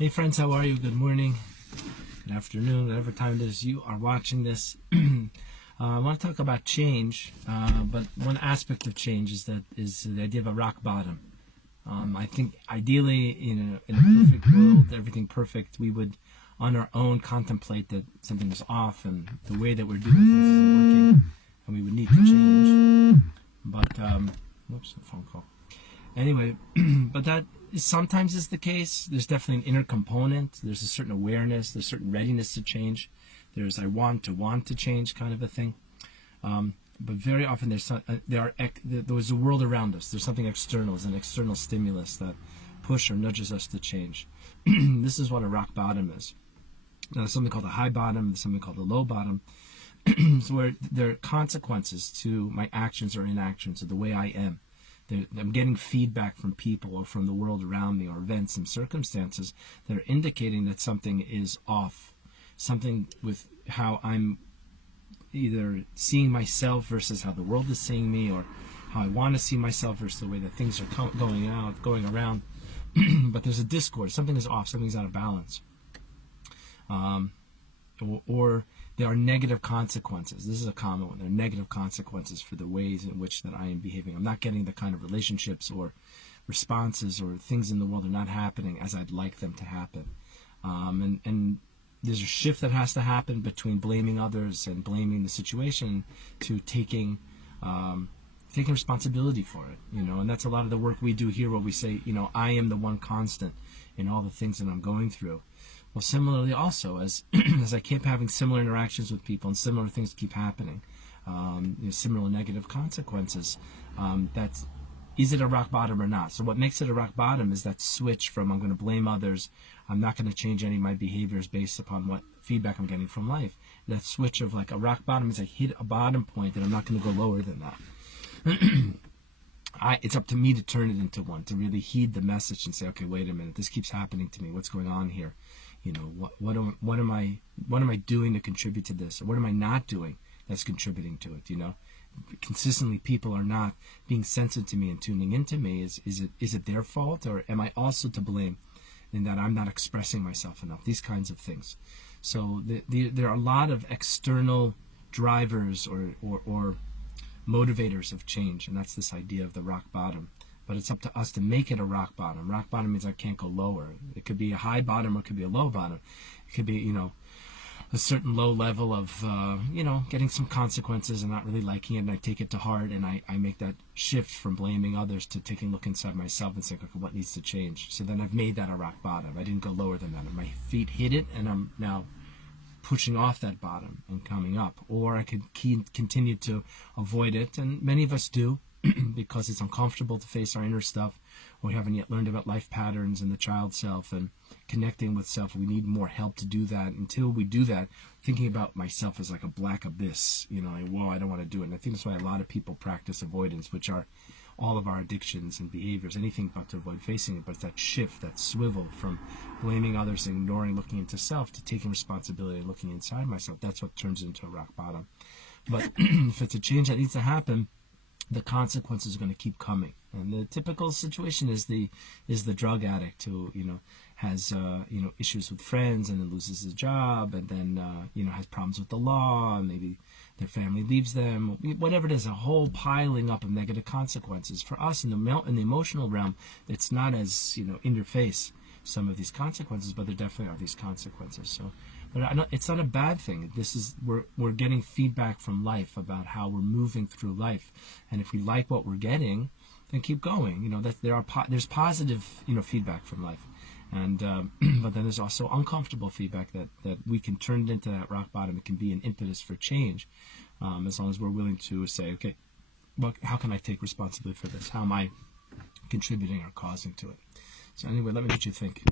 Hey friends, how are you? Good morning, good afternoon, whatever time it is you are watching this. I want to talk about change, but one aspect of change is the idea of a rock bottom. I think ideally in a perfect world, everything perfect, we would on our own contemplate that something is off and the way that we're doing things isn't working, and we would need to change. But, whoops, a phone call. Anyway, but that sometimes is the case. There's definitely an inner component. There's a certain awareness. There's a certain readiness to change. There's I want to change kind of a thing. But very often there's a world around us. There's something external. There's an external stimulus that pushes or nudges us to change. This is what a rock bottom is. Now, there's something called a high bottom. There's something called a low bottom. So where there are consequences to my actions or inactions, or the way I am. I'm getting feedback from people or from the world around me or events and circumstances that are indicating that something is off. Something with how I'm either seeing myself versus how the world is seeing me, or how I want to see myself versus the way that things are going around. But there's a discord. Something is off. Something's out of balance. Or there are negative consequences. This is a common one. There are negative consequences for the ways in which that I am behaving. I'm not getting the kind of relationships or responses, or things in the world are not happening as I'd like them to happen. And there's a shift that has to happen between blaming others and blaming the situation to taking responsibility for it. And that's a lot of the work we do here, where we say, I am the one constant in all the things that I'm going through. Well, similarly also, as I keep having similar interactions with people and similar things keep happening, similar negative consequences, is it a rock bottom or not? So what makes it a rock bottom is that switch from I'm going to blame others, I'm not going to change any of my behaviors based upon what feedback I'm getting from life. That switch of like a rock bottom is I hit a bottom point and I'm not going to go lower than that. It's up to me to turn it into one, to really heed the message and say, okay, wait a minute, this keeps happening to me. What's going on here? What am I doing to contribute to this? Or what am I not doing that's contributing to it? Consistently people are not being sensitive to me and tuning into me. Is it their fault, or am I also to blame in that I'm not expressing myself enough? These kinds of things. So there are a lot of external drivers or motivators of change, and that's this idea of the rock bottom. But it's up to us to make it a rock bottom. Rock bottom means I can't go lower. It could be a high bottom, or it could be a low bottom. It could be, a certain low level of, getting some consequences and not really liking it, and I take it to heart, and I make that shift from blaming others to taking a look inside myself and saying, okay, what needs to change? So then I've made that a rock bottom. I didn't go lower than that. And my feet hit it, and I'm now pushing off that bottom and coming up. Or I could continue to avoid it, and many of us do, because it's uncomfortable to face our inner stuff, or we haven't yet learned about life patterns and the child self and connecting with self. We need more help to do that. Until we do that, thinking about myself as like a black abyss, whoa, I don't want to do it. And I think that's why a lot of people practice avoidance, which are all of our addictions and behaviors, anything but to avoid facing it. But it's that shift, that swivel from blaming others, ignoring, looking into self, to taking responsibility and looking inside myself. That's what turns into a rock bottom. But if it's a change that needs to happen, the consequences are going to keep coming. And the typical situation is the drug addict who has issues with friends, and then loses his job, and then has problems with the law, and maybe their family leaves them, whatever it is, a whole piling up of negative consequences. For us in the emotional realm, it's not as in your face, some of these consequences, but there definitely are these consequences. So, but it's not a bad thing. We're getting feedback from life about how we're moving through life, and if we like what we're getting, then keep going. There's positive feedback from life, and but then there's also uncomfortable feedback that we can turn it into that rock bottom. It can be an impetus for change, as long as we're willing to say, okay, well, how can I take responsibility for this? How am I contributing or causing to it? So anyway, let me know what you think.